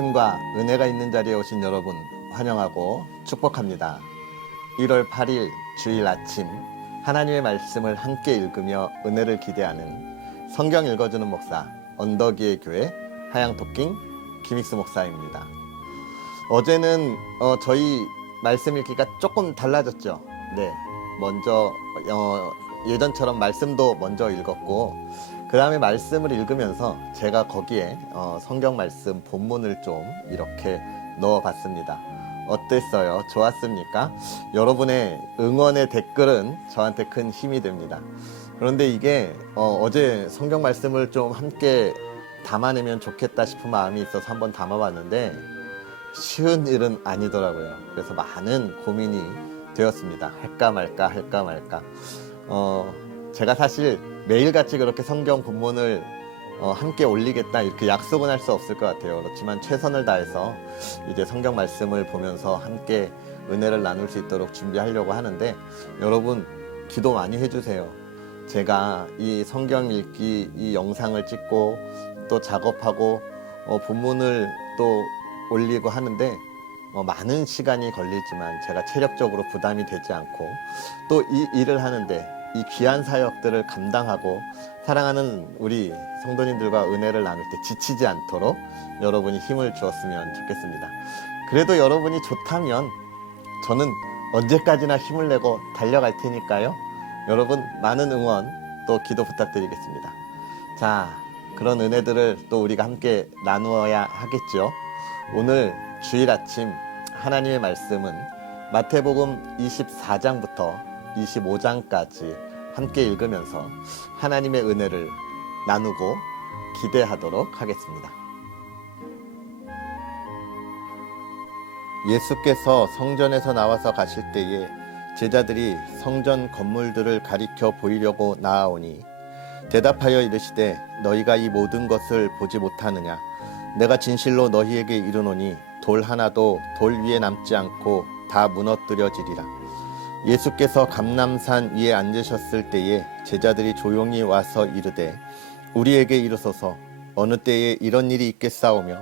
말씀과 은혜가 있는 자리에 오신 여러분 환영하고 축복합니다. 1월 8일 주일 아침 하나님의 말씀을 함께 읽으며 은혜를 기대하는 성경 읽어주는 목사 언덕위의 교회 하양토킹 김익수 목사입니다. 어제는 저희 말씀 읽기가 조금 달라졌죠. 네, 먼저 예전처럼 말씀도 먼저 읽었고 그 다음에 말씀을 읽으면서 제가 거기에 성경 말씀 본문을 좀 이렇게 넣어봤습니다. 어땠어요? 좋았습니까? 여러분의 응원의 댓글은 저한테 큰 힘이 됩니다. 그런데 이게 어제 성경 말씀을 좀 함께 담아내면 좋겠다 싶은 마음이 있어서 한번 담아봤는데 쉬운 일은 아니더라고요. 그래서 많은 고민이 되었습니다. 할까 말까. 제가 사실 매일같이 그렇게 성경 본문을 함께 올리겠다 이렇게 약속은 할 수 없을 것 같아요. 그렇지만 최선을 다해서 이제 성경 말씀을 보면서 함께 은혜를 나눌 수 있도록 준비하려고 하는데 여러분 기도 많이 해주세요. 제가 이 성경 읽기 이 영상을 찍고 또 작업하고 본문을 또 올리고 하는데 많은 시간이 걸리지만 제가 체력적으로 부담이 되지 않고 또 이 일을 하는데 이 귀한 사역들을 감당하고 사랑하는 우리 성도님들과 은혜를 나눌 때 지치지 않도록 여러분이 힘을 주었으면 좋겠습니다. 그래도 여러분이 좋다면 저는 언제까지나 힘을 내고 달려갈 테니까요. 여러분 많은 응원 또 기도 부탁드리겠습니다. 자, 그런 은혜들을 또 우리가 함께 나누어야 하겠죠. 오늘 주일 아침 하나님의 말씀은 마태복음 24장부터 25장까지 함께 읽으면서 하나님의 은혜를 나누고 기대하도록 하겠습니다. 예수께서 성전에서 나와서 가실 때에 제자들이 성전 건물들을 가리켜 보이려고 나아오니 대답하여 이르시되 너희가 이 모든 것을 보지 못하느냐? 내가 진실로 너희에게 이르노니 돌 하나도 돌 위에 남지 않고 다 무너뜨려지리라. 예수께서 감람산 위에 앉으셨을 때에 제자들이 조용히 와서 이르되 우리에게 이르소서 어느 때에 이런 일이 있겠사오며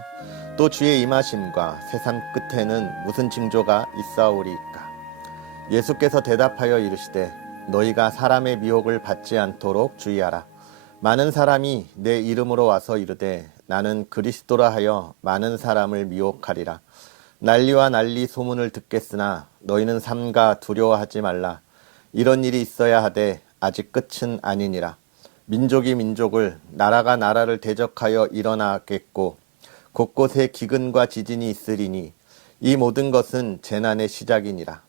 또 주의 임하심과 세상 끝에는 무슨 징조가 있사오리이까. 예수께서 대답하여 이르시되 너희가 사람의 미혹을 받지 않도록 주의하라. 많은 사람이 내 이름으로 와서 이르되 나는 그리스도라 하여 많은 사람을 미혹하리라. 난리와 난리 소문을 듣겠으나 너희는 삼가 두려워하지 말라. 이런 일이 있어야 하되 아직 끝은 아니니라. 민족이 민족을 나라가 나라를 대적하여 일어나겠고 곳곳에 기근과 지진이 있으리니 이 모든 것은 재난의 시작이니라.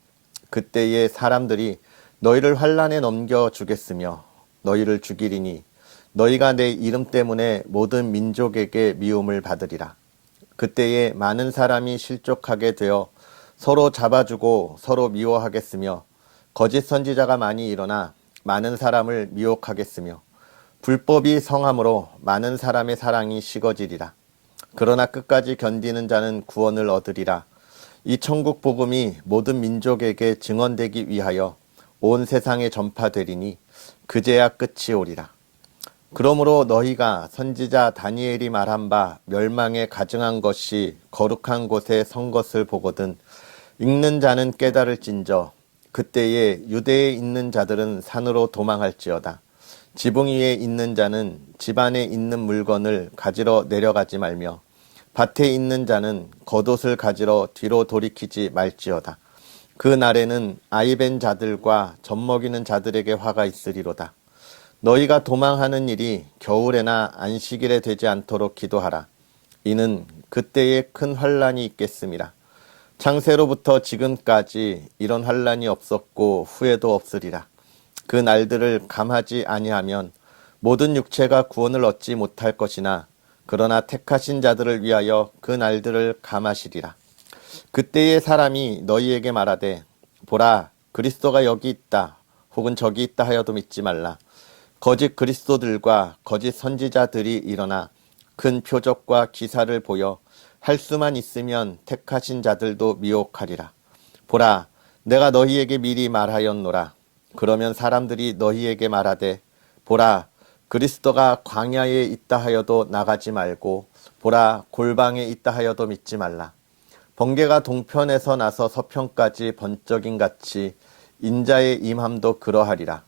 그때에 사람들이 너희를 환난에 넘겨주겠으며 너희를 죽이리니 너희가 내 이름 때문에 모든 민족에게 미움을 받으리라. 그때에 많은 사람이 실족하게 되어 서로 잡아주고 서로 미워하겠으며 거짓 선지자가 많이 일어나 많은 사람을 미혹하겠으며 불법이 성함으로 많은 사람의 사랑이 식어지리라. 그러나 끝까지 견디는 자는 구원을 얻으리라. 이 천국 복음이 모든 민족에게 증언되기 위하여 온 세상에 전파되리니 그제야 끝이 오리라. 그러므로 너희가 선지자 다니엘이 말한 바 멸망에 가증한 것이 거룩한 곳에 선 것을 보거든 읽는 자는 깨달을진저 그때에 유대에 있는 자들은 산으로 도망할지어다. 지붕 위에 있는 자는 집 안에 있는 물건을 가지러 내려가지 말며 밭에 있는 자는 겉옷을 가지러 뒤로 돌이키지 말지어다. 그 날에는 아이벤 자들과 젖먹이는 자들에게 화가 있으리로다. 너희가 도망하는 일이 겨울에나 안식일에 되지 않도록 기도하라. 이는 그때에 큰 환난이 있겠음이라. 창세로부터 지금까지 이런 환난이 없었고 후에도 없으리라. 그 날들을 감하지 아니하면 모든 육체가 구원을 얻지 못할 것이나 그러나 택하신 자들을 위하여 그 날들을 감하시리라. 그때에 사람이 너희에게 말하되 보라 그리스도가 여기 있다 혹은 저기 있다 하여도 믿지 말라. 거짓 그리스도들과 거짓 선지자들이 일어나 큰 표적과 기사를 보여 할 수만 있으면 택하신 자들도 미혹하리라. 보라, 내가 너희에게 미리 말하였노라. 그러면 사람들이 너희에게 말하되 보라, 그리스도가 광야에 있다 하여도 나가지 말고 보라 골방에 있다 하여도 믿지 말라. 번개가 동편에서 나서 서편까지 번쩍임 같이 인자의 임함도 그러하리라.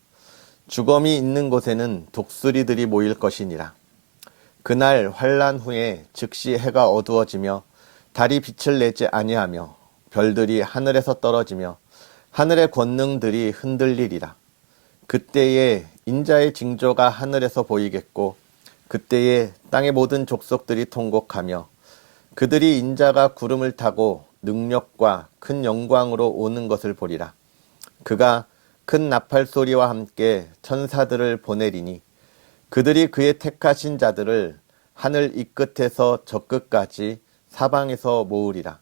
주검이 있는 곳에는 독수리들이 모일 것이니라. 그날 환난 후에 즉시 해가 어두워지며 달이 빛을 내지 아니하며 별들이 하늘에서 떨어지며 하늘의 권능들이 흔들리리라. 그때에 인자의 징조가 하늘에서 보이겠고 그때에 땅의 모든 족속들이 통곡하며 그들이 인자가 구름을 타고 능력과 큰 영광으로 오는 것을 보리라. 그가 큰 나팔 소리와 함께 천사들을 보내리니 그들이 그의 택하신 자들을 하늘 이 끝에서 저 끝까지 사방에서 모으리라.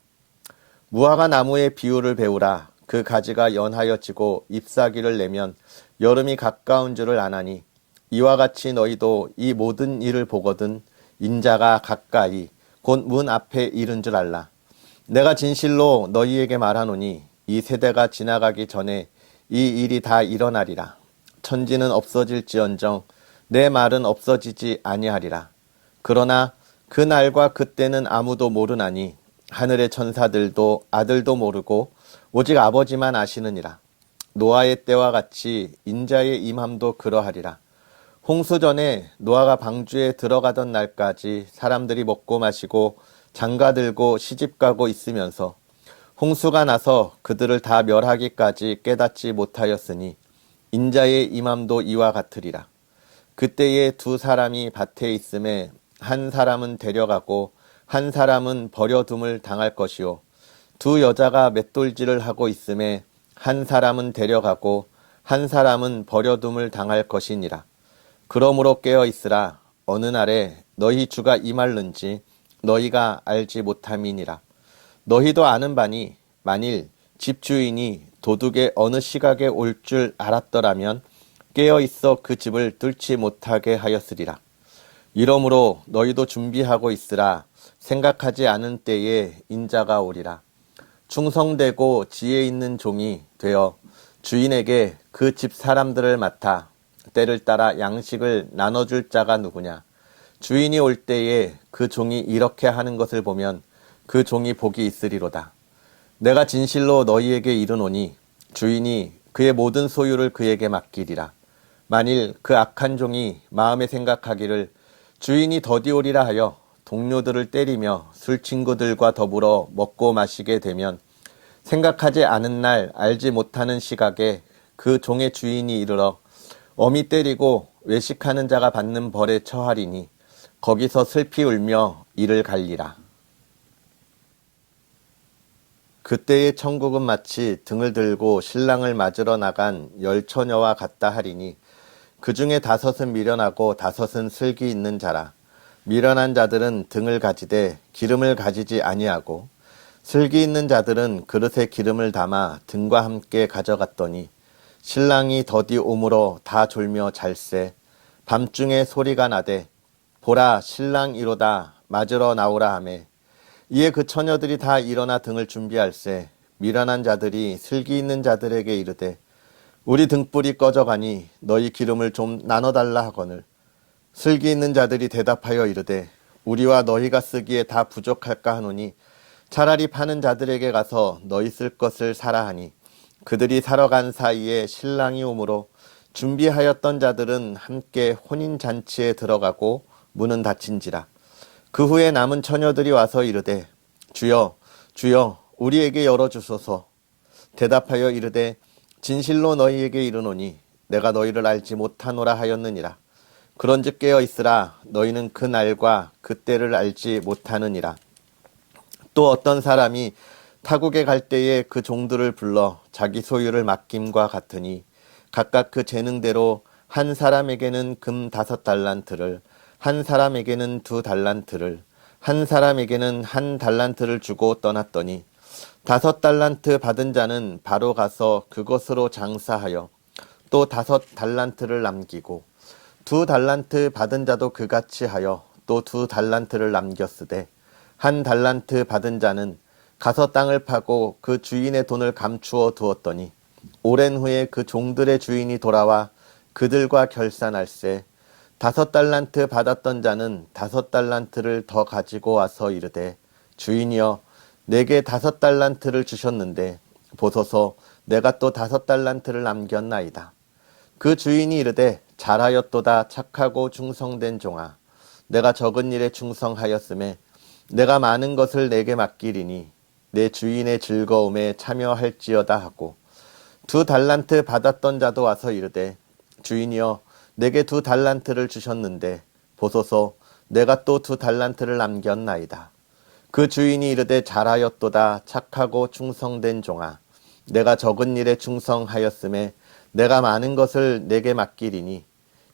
무화과 나무의 비유를 배우라. 그 가지가 연하여 지고 잎사귀를 내면 여름이 가까운 줄을 아나니 이와 같이 너희도 이 모든 일을 보거든 인자가 가까이 곧 문 앞에 이른 줄 알라. 내가 진실로 너희에게 말하노니 이 세대가 지나가기 전에 이 일이 다 일어나리라. 천지는 없어질지언정 내 말은 없어지지 아니하리라. 그러나 그 날과 그때는 아무도 모르나니 하늘의 천사들도 아들도 모르고 오직 아버지만 아시느니라. 노아의 때와 같이 인자의 임함도 그러하리라. 홍수 전에 노아가 방주에 들어가던 날까지 사람들이 먹고 마시고 장가들고 시집가고 있으면서 홍수가 나서 그들을 다 멸하기까지 깨닫지 못하였으니 인자의 임함도 이와 같으리라. 그때에 두 사람이 밭에 있음에 한 사람은 데려가고 한 사람은 버려둠을 당할 것이요 두 여자가 맷돌질을 하고 있음에 한 사람은 데려가고 한 사람은 버려둠을 당할 것이니라. 그러므로 깨어 있으라. 어느 날에 너희 주가 임할는지 너희가 알지 못함이니라. 너희도 아는 바니 만일 집주인이 도둑의 어느 시각에 올 줄 알았더라면 깨어 있어 그 집을 뚫지 못하게 하였으리라. 이러므로 너희도 준비하고 있으라. 생각하지 않은 때에 인자가 오리라. 충성되고 지혜 있는 종이 되어 주인에게 그 집 사람들을 맡아 때를 따라 양식을 나눠줄 자가 누구냐. 주인이 올 때에 그 종이 이렇게 하는 것을 보면 그 종이 복이 있으리로다. 내가 진실로 너희에게 이르노니 주인이 그의 모든 소유를 그에게 맡기리라. 만일 그 악한 종이 마음에 생각하기를 주인이 더디 오리라 하여 동료들을 때리며 술 친구들과 더불어 먹고 마시게 되면 생각하지 않은 날 알지 못하는 시각에 그 종의 주인이 이르러 엄히 때리고 외식하는 자가 받는 벌에 처하리니 거기서 슬피 울며 이를 갈리라. 그때의 천국은 마치 등을 들고 신랑을 맞으러 나간 열 처녀와 같다 하리니 그 중에 5은 미련하고 5은 슬기 있는 자라. 미련한 자들은 등을 가지되 기름을 가지지 아니하고 슬기 있는 자들은 그릇에 기름을 담아 등과 함께 가져갔더니 신랑이 더디 오므로 다 졸며 잘세. 밤중에 소리가 나되 보라 신랑 이로다 맞으러 나오라 하매 이에 그 처녀들이 다 일어나 등을 준비할세. 미련한 자들이 슬기 있는 자들에게 이르되 우리 등불이 꺼져가니 너희 기름을 좀 나눠달라 하거늘 슬기 있는 자들이 대답하여 이르되 우리와 너희가 쓰기에 다 부족할까 하노니 차라리 파는 자들에게 가서 너희 쓸 것을 사라 하니 그들이 사러 간 사이에 신랑이 오므로 준비하였던 자들은 함께 혼인잔치에 들어가고 문은 닫힌지라. 그 후에 남은 처녀들이 와서 이르되 주여 주여 우리에게 열어주소서. 대답하여 이르되 진실로 너희에게 이르노니 내가 너희를 알지 못하노라 하였느니라. 그런즉 깨어 있으라. 너희는 그 날과 그 때를 알지 못하느니라. 또 어떤 사람이 타국에 갈 때에 그 종들을 불러 자기 소유를 맡김과 같으니 각각 그 재능대로 한 사람에게는 금 5달란트를 한 사람에게는 2달란트를 한 사람에게는 1달란트를 주고 떠났더니 5달란트 받은 자는 바로 가서 그것으로 장사하여 또 5달란트를 남기고 2달란트 받은 자도 그같이 하여 또 2달란트를 남겼으되 1달란트 받은 자는 가서 땅을 파고 그 주인의 돈을 감추어 두었더니 오랜 후에 그 종들의 주인이 돌아와 그들과 결산할세. 5달란트 받았던 자는 5달란트를 더 가지고 와서 이르되 주인이여 내게 5달란트를 주셨는데 보소서 내가 또 5달란트를 남겼나이다. 그 주인이 이르되 잘하였도다 착하고 충성된 종아 내가 적은 일에 충성하였음에 내가 많은 것을 내게 맡기리니 내 주인의 즐거움에 참여할지어다 하고 2달란트 받았던 자도 와서 이르되 주인이여 내게 2달란트를 주셨는데 보소서 내가 또 2달란트를 남겼나이다. 그 주인이 이르되 잘하였도다 착하고 충성된 종아 내가 적은 일에 충성하였음에 내가 많은 것을 내게 맡기리니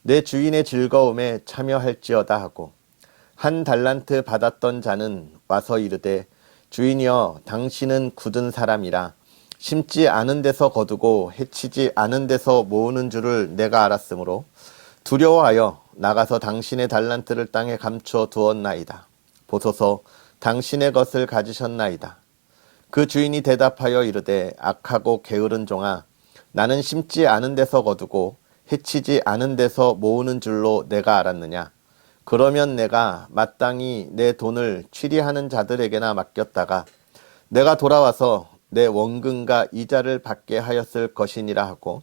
내 주인의 즐거움에 참여할지어다 하고 1달란트 받았던 자는 와서 이르되 주인이여 당신은 굳은 사람이라 심지 않은 데서 거두고 해치지 않은 데서 모으는 줄을 내가 알았으므로 두려워하여 나가서 당신의 달란트를 땅에 감춰 두었나이다. 보소서 당신의 것을 가지셨나이다. 그 주인이 대답하여 이르되 악하고 게으른 종아 나는 심지 않은 데서 거두고 해치지 않은 데서 모으는 줄로 내가 알았느냐. 그러면 내가 마땅히 내 돈을 취리하는 자들에게나 맡겼다가 내가 돌아와서 내 원금과 이자를 받게 하였을 것이니라 하고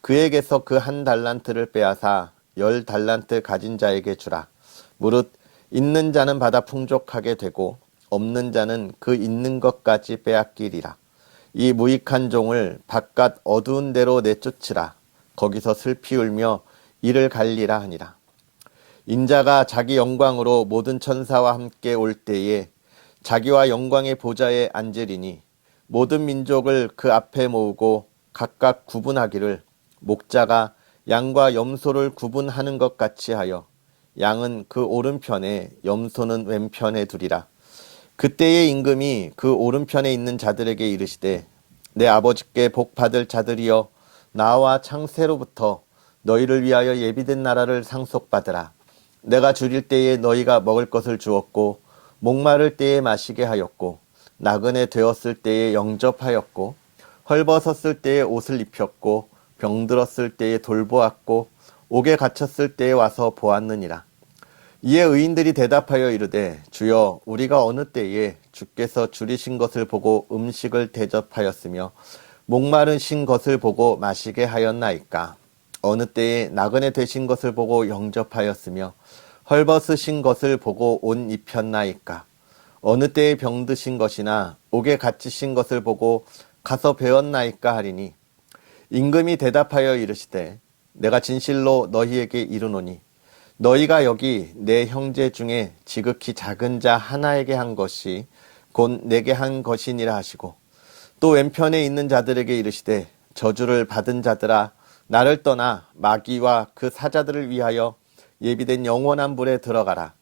그에게서 그 1달란트를 빼앗아 10달란트 가진 자에게 주라. 무릇 있는 자는 받아 풍족하게 되고 없는 자는 그 있는 것까지 빼앗기리라. 이 무익한 종을 바깥 어두운 데로 내쫓으라. 거기서 슬피 울며 이를 갈리라 하니라. 인자가 자기 영광으로 모든 천사와 함께 올 때에 자기와 영광의 보좌에 앉으리니 모든 민족을 그 앞에 모으고 각각 구분하기를 목자가 양과 염소를 구분하는 것 같이 하여 양은 그 오른편에 염소는 왼편에 두리라. 그때의 임금이 그 오른편에 있는 자들에게 이르시되 내 아버지께 복 받을 자들이여 나와 창세로부터 너희를 위하여 예비된 나라를 상속받으라. 내가 줄일 때에 너희가 먹을 것을 주었고 목마를 때에 마시게 하였고 나그네 되었을 때에 영접하였고 헐벗었을 때에 옷을 입혔고 병들었을 때에 돌보았고 옥에 갇혔을 때에 와서 보았느니라. 이에 의인들이 대답하여 이르되 주여 우리가 어느 때에 주께서 줄이신 것을 보고 음식을 대접하였으며 목마르신 것을 보고 마시게 하였나이까. 어느 때에 나그네 되신 것을 보고 영접하였으며 헐벗으신 것을 보고 옷 입혔나이까. 어느 때에 병드신 것이나 옥에 갇히신 것을 보고 가서 배웠나이까 하리니 임금이 대답하여 이르시되 내가 진실로 너희에게 이르노니 너희가 여기 내 형제 중에 지극히 작은 자 하나에게 한 것이 곧 내게 한 것이니라 하시고 또 왼편에 있는 자들에게 이르시되 저주를 받은 자들아 나를 떠나 마귀와 그 사자들을 위하여 예비된 영원한 불에 들어가라.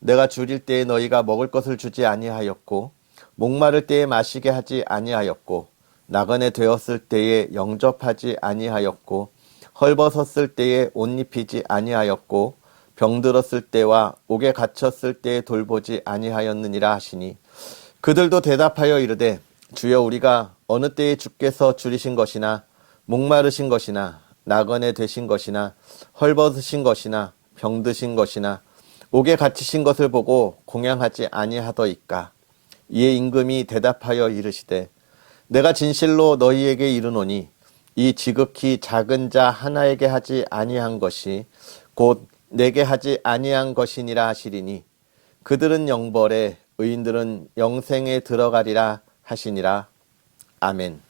내가 줄일 때에 너희가 먹을 것을 주지 아니하였고 목마를 때에 마시게 하지 아니하였고 나그네 되었을 때에 영접하지 아니하였고 헐벗었을 때에 옷 입히지 아니하였고 병들었을 때와 옥에 갇혔을 때에 돌보지 아니하였느니라 하시니 그들도 대답하여 이르되 주여 우리가 어느 때에 주께서 줄이신 것이나 목마르신 것이나 나그네 되신 것이나 헐벗으신 것이나 병드신 것이나 옥에 갇히신 것을 보고 공양하지 아니하더이까. 이에 임금이 대답하여 이르시되 내가 진실로 너희에게 이르노니 이 지극히 작은 자 하나에게 하지 아니한 것이 곧 내게 하지 아니한 것이니라 하시리니 그들은 영벌에 의인들은 영생에 들어가리라 하시니라. 아멘.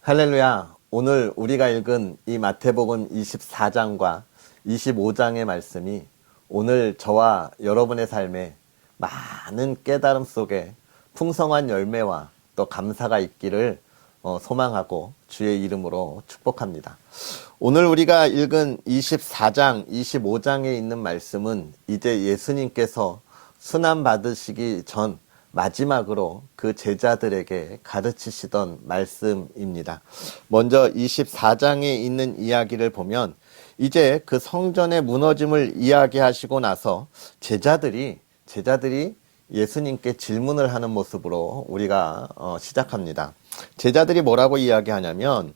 할렐루야. 오늘 우리가 읽은 이 마태복음 24장과 25장의 말씀이 오늘 저와 여러분의 삶에 많은 깨달음 속에 풍성한 열매와 또 감사가 있기를 소망하고 주의 이름으로 축복합니다. 오늘 우리가 읽은 24장, 25장에 있는 말씀은 이제 예수님께서 순환 받으시기 전 마지막으로 그 제자들에게 가르치시던 말씀입니다. 먼저 24장에 있는 이야기를 보면 이제 그 성전의 무너짐을 이야기하시고 나서 제자들이 예수님께 질문을 하는 모습으로 우리가 시작합니다. 제자들이 뭐라고 이야기하냐면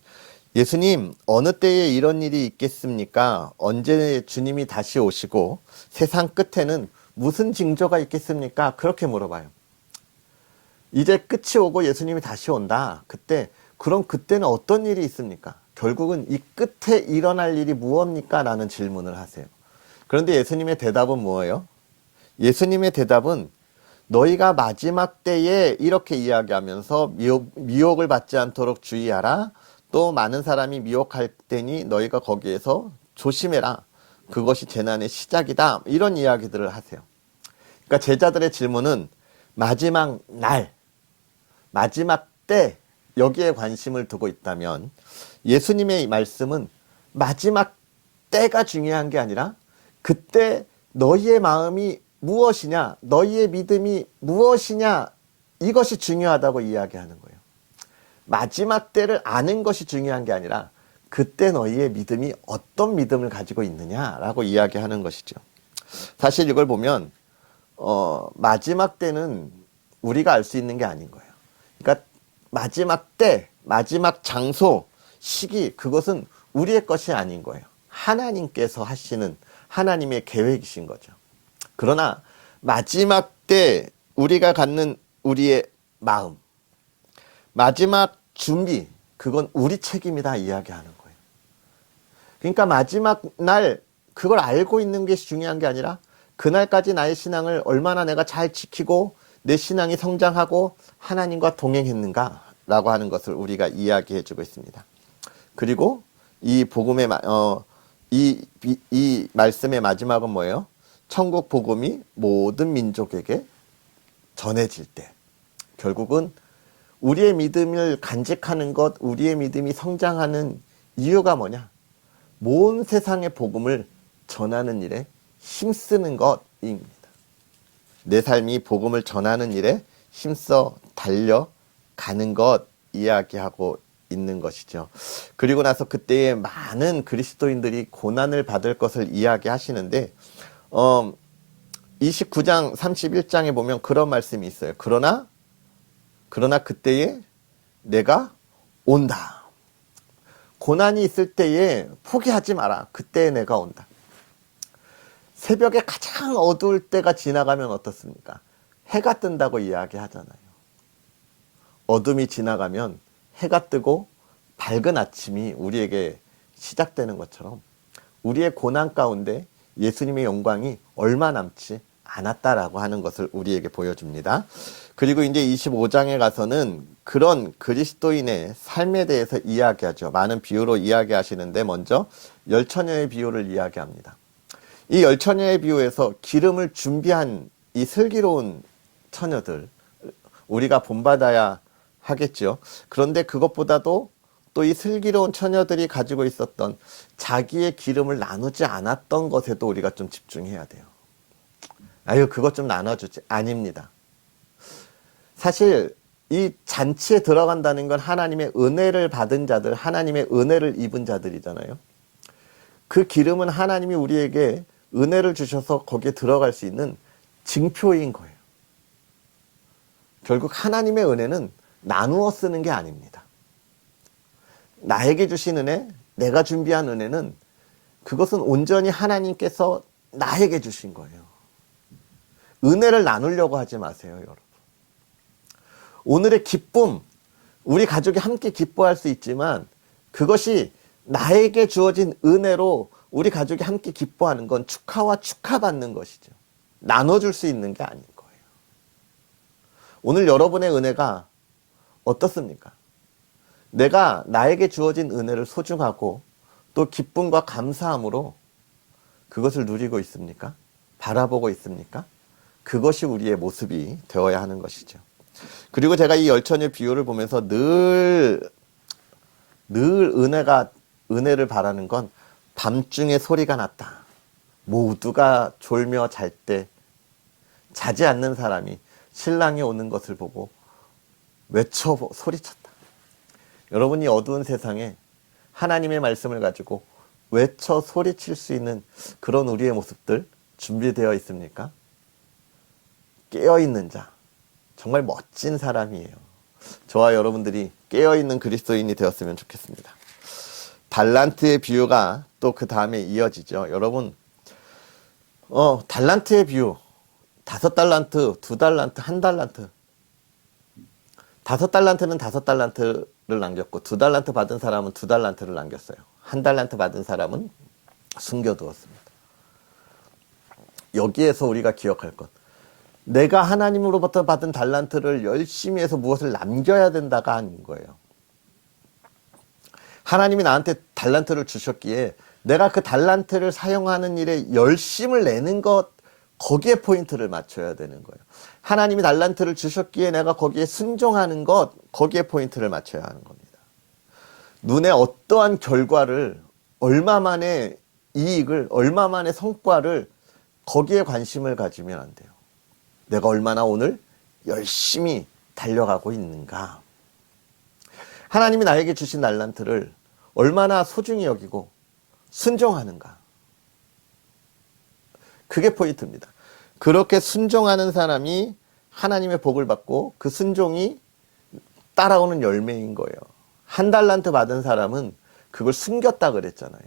예수님, 어느 때에 이런 일이 있겠습니까? 언제 주님이 다시 오시고 세상 끝에는 무슨 징조가 있겠습니까? 그렇게 물어봐요. 이제 끝이 오고 예수님이 다시 온다. 그럼 그때는 어떤 일이 있습니까? 결국은 이 끝에 일어날 일이 무엇입니까? 라는 질문을 하세요. 그런데 예수님의 대답은 뭐예요? 예수님의 대답은 너희가 마지막 때에 이렇게 이야기하면서 미혹을 받지 않도록 주의하라. 또 많은 사람이 미혹할 때니 너희가 거기에서 조심해라. 그것이 재난의 시작이다. 이런 이야기들을 하세요. 그러니까 제자들의 질문은 마지막 날, 마지막 때 여기에 관심을 두고 있다면 예수님의 말씀은 마지막 때가 중요한 게 아니라 그때 너희의 마음이 무엇이냐, 너희의 믿음이 무엇이냐, 이것이 중요하다고 이야기하는 거예요. 마지막 때를 아는 것이 중요한 게 아니라 그때 너희의 믿음이 어떤 믿음을 가지고 있느냐라고 이야기하는 것이죠. 사실 이걸 보면 마지막 때는 우리가 알 수 있는 게 아닌 거예요. 그러니까 마지막 때, 마지막 장소, 시기, 그것은 우리의 것이 아닌 거예요. 하나님께서 하시는 하나님의 계획이신 거죠. 그러나 마지막 때 우리가 갖는 우리의 마음, 마지막 준비, 그건 우리 책임이다 이야기하는 거예요. 그러니까 마지막 날 그걸 알고 있는 게 중요한 게 아니라 그날까지 나의 신앙을 얼마나 내가 잘 지키고 내 신앙이 성장하고 하나님과 동행했는가라고 하는 것을 우리가 이야기해 주고 있습니다. 그리고 이 복음의 이 말씀의 마지막은 뭐예요? 천국 복음이 모든 민족에게 전해질 때 결국은 우리의 믿음을 간직하는 것, 우리의 믿음이 성장하는 이유가 뭐냐? 온 세상의 복음을 전하는 일에 힘쓰는 것입니다. 내 삶이 복음을 전하는 일에 힘써 달려가는 것 이야기하고 있는 것이죠. 그리고 나서 그때에 많은 그리스도인들이 고난을 받을 것을 이야기하시는데 29장 31장에 보면 그런 말씀이 있어요. 그러나 그때에 내가 온다. 고난이 있을 때에 포기하지 마라. 그때에 내가 온다. 새벽에 가장 어두울 때가 지나가면 어떻습니까? 해가 뜬다고 이야기하잖아요. 어둠이 지나가면 해가 뜨고 밝은 아침이 우리에게 시작되는 것처럼 우리의 고난 가운데 예수님의 영광이 얼마 남지 않았다라고 하는 것을 우리에게 보여줍니다. 그리고 이제 25장에 가서는 그런 그리스도인의 삶에 대해서 이야기하죠. 많은 비유로 이야기하시는데 먼저 열처녀의 비유를 이야기합니다. 이 열처녀의 비유에서 기름을 준비한 이 슬기로운 처녀들 우리가 본받아야 하겠죠. 그런데 그것보다도 또 이 슬기로운 처녀들이 가지고 있었던 자기의 기름을 나누지 않았던 것에도 우리가 좀 집중해야 돼요. 아유, 그것 좀 나눠주지. 아닙니다. 사실 이 잔치에 들어간다는 건 하나님의 은혜를 받은 자들, 하나님의 은혜를 입은 자들이잖아요. 그 기름은 하나님이 우리에게 은혜를 주셔서 거기에 들어갈 수 있는 징표인 거예요. 결국 하나님의 은혜는 나누어 쓰는 게 아닙니다. 나에게 주신 은혜, 내가 준비한 은혜는 그것은 온전히 하나님께서 나에게 주신 거예요. 은혜를 나누려고 하지 마세요, 여러분. 오늘의 기쁨, 우리 가족이 함께 기뻐할 수 있지만 그것이 나에게 주어진 은혜로 우리 가족이 함께 기뻐하는 건 축하와 축하받는 것이죠. 나눠줄 수 있는 게 아닌 거예요. 오늘 여러분의 은혜가 어떻습니까? 내가 나에게 주어진 은혜를 소중하고 또 기쁨과 감사함으로 그것을 누리고 있습니까? 바라보고 있습니까? 그것이 우리의 모습이 되어야 하는 것이죠. 그리고 제가 이 열처녀의 비유를 보면서 늘 은혜를 바라는 건 밤중에 소리가 났다. 모두가 졸며 잘 때 자지 않는 사람이 신랑이 오는 것을 보고 외쳐 소리쳤다. 여러분이 어두운 세상에 하나님의 말씀을 가지고 외쳐 소리칠 수 있는 그런 우리의 모습들 준비되어 있습니까? 깨어있는 자, 정말 멋진 사람이에요. 저와 여러분들이 깨어있는 그리스도인이 되었으면 좋겠습니다. 달란트의 비유가 또 그 다음에 이어지죠. 여러분, 달란트의 비유, 5달란트, 2달란트, 1달란트. 5달란트는 5달란트를 남겼고 2달란트 받은 사람은 2달란트를 남겼어요. 1달란트 받은 사람은 숨겨두었습니다. 여기에서 우리가 기억할 것, 내가 하나님으로부터 받은 달란트를 열심히 해서 무엇을 남겨야 된다가 아닌 거예요. 하나님이 나한테 달란트를 주셨기에 내가 그 달란트를 사용하는 일에 열심을 내는 것, 거기에 포인트를 맞춰야 되는 거예요. 하나님이 달란트를 주셨기에 내가 거기에 순종하는 것, 거기에 포인트를 맞춰야 하는 겁니다. 눈에 어떠한 결과를, 얼마만의 이익을, 얼마만의 성과를, 거기에 관심을 가지면 안 돼요. 내가 얼마나 오늘 열심히 달려가고 있는가. 하나님이 나에게 주신 달란트를 얼마나 소중히 여기고 순종하는가. 그게 포인트입니다. 그렇게 순종하는 사람이 하나님의 복을 받고 그 순종이 따라오는 열매인 거예요. 1달란트 받은 사람은 그걸 숨겼다 그랬잖아요.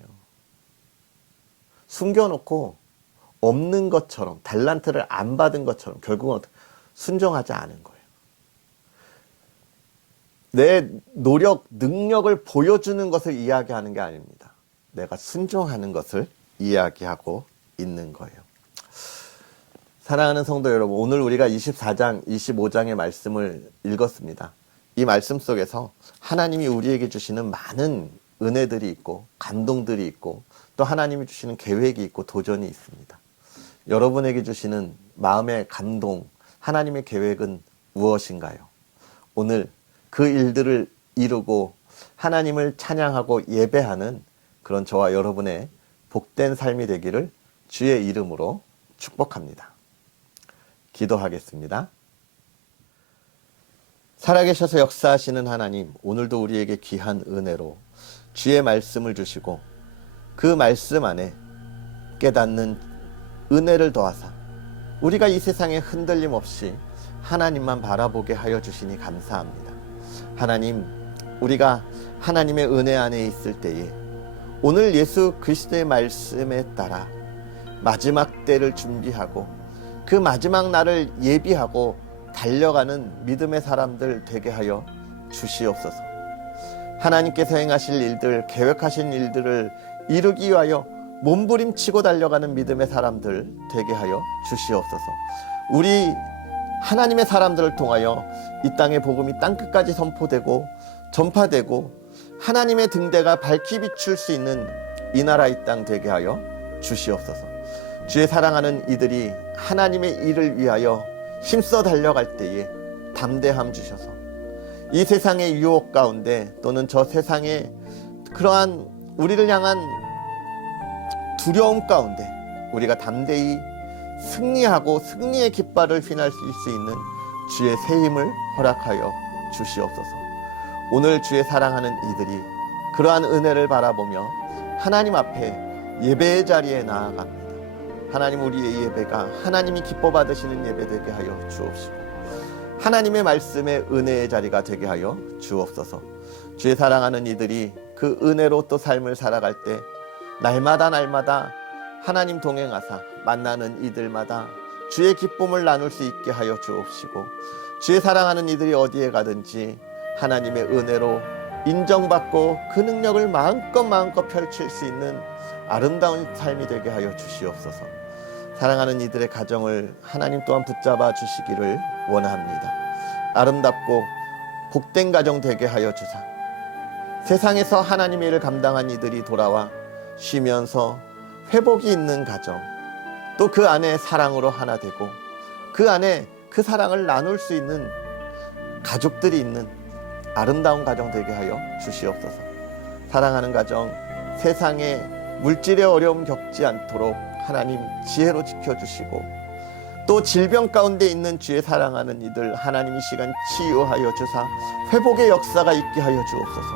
숨겨놓고 없는 것처럼, 달란트를 안 받은 것처럼 결국은 순종하지 않은 거예요. 내 노력, 능력을 보여주는 것을 이야기하는 게 아닙니다. 내가 순종하는 것을 이야기하고 있는 거예요. 사랑하는 성도 여러분, 오늘 우리가 24장, 25장의 말씀을 읽었습니다. 이 말씀 속에서 하나님이 우리에게 주시는 많은 은혜들이 있고 감동들이 있고 또 하나님이 주시는 계획이 있고 도전이 있습니다. 여러분에게 주시는 마음의 감동, 하나님의 계획은 무엇인가요? 오늘 그 일들을 이루고 하나님을 찬양하고 예배하는 그런 저와 여러분의 복된 삶이 되기를 주의 이름으로 축복합니다. 기도하겠습니다. 살아계셔서 역사하시는 하나님, 오늘도 우리에게 귀한 은혜로 주의 말씀을 주시고 그 말씀 안에 깨닫는 은혜를 더하사 우리가 이 세상에 흔들림 없이 하나님만 바라보게 하여 주시니 감사합니다. 하나님, 우리가 하나님의 은혜 안에 있을 때에 오늘 예수 그리스도의 말씀에 따라 마지막 때를 준비하고 그 마지막 날을 예비하고 달려가는 믿음의 사람들 되게 하여 주시옵소서. 하나님께서 행하실 일들, 계획하신 일들을 이루기 위하여 몸부림치고 달려가는 믿음의 사람들 되게 하여 주시옵소서. 우리 하나님의 사람들을 통하여 이 땅의 복음이 땅끝까지 선포되고 전파되고 하나님의 등대가 밝히 비출 수 있는 이 나라 이 땅 되게 하여 주시옵소서. 주의 사랑하는 이들이 하나님의 일을 위하여 힘써 달려갈 때에 담대함 주셔서 이 세상의 유혹 가운데 또는 저 세상의 그러한 우리를 향한 두려움 가운데 우리가 담대히 승리하고 승리의 깃발을 휘날릴 수 있는 주의 새 힘을 허락하여 주시옵소서. 오늘 주의 사랑하는 이들이 그러한 은혜를 바라보며 하나님 앞에 예배의 자리에 나아갑니다. 하나님, 우리의 예배가 하나님이 기뻐 받으시는 예배 되게 하여 주옵시고 하나님의 말씀의 은혜의 자리가 되게 하여 주옵소서. 주의 사랑하는 이들이 그 은혜로 또 삶을 살아갈 때 날마다 하나님 동행하사 만나는 이들마다 주의 기쁨을 나눌 수 있게 하여 주옵시고 주의 사랑하는 이들이 어디에 가든지 하나님의 은혜로 인정받고 그 능력을 마음껏 펼칠 수 있는 아름다운 삶이 되게 하여 주시옵소서. 사랑하는 이들의 가정을 하나님 또한 붙잡아 주시기를 원합니다. 아름답고 복된 가정 되게 하여 주사 세상에서 하나님의 일을 감당한 이들이 돌아와 쉬면서 회복이 있는 가정, 또 그 안에 사랑으로 하나 되고 그 안에 그 사랑을 나눌 수 있는 가족들이 있는 아름다운 가정 되게 하여 주시옵소서. 사랑하는 가정, 세상에 물질의 어려움 겪지 않도록 하나님 지혜로 지켜주시고 또 질병 가운데 있는 주의 사랑하는 이들 하나님 이 시간 치유하여 주사 회복의 역사가 있게 하여 주옵소서.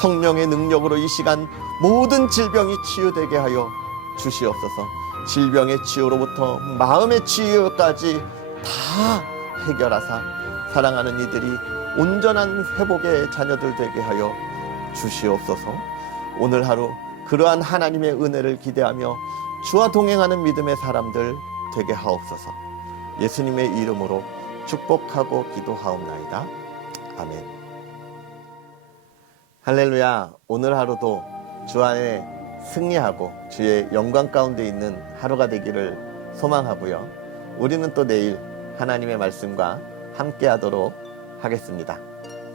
성령의 능력으로 이 시간 모든 질병이 치유되게 하여 주시옵소서. 질병의 치유로부터 마음의 치유까지 다 해결하사 사랑하는 이들이 온전한 회복의 자녀들 되게 하여 주시옵소서. 오늘 하루 그러한 하나님의 은혜를 기대하며 주와 동행하는 믿음의 사람들 되게 하옵소서. 예수님의 이름으로 축복하고 기도하옵나이다. 아멘. 할렐루야. 오늘 하루도 주 안에 승리하고 주의 영광 가운데 있는 하루가 되기를 소망하고요. 우리는 또 내일 하나님의 말씀과 함께 하도록 하겠습니다.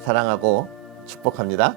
사랑하고 축복합니다.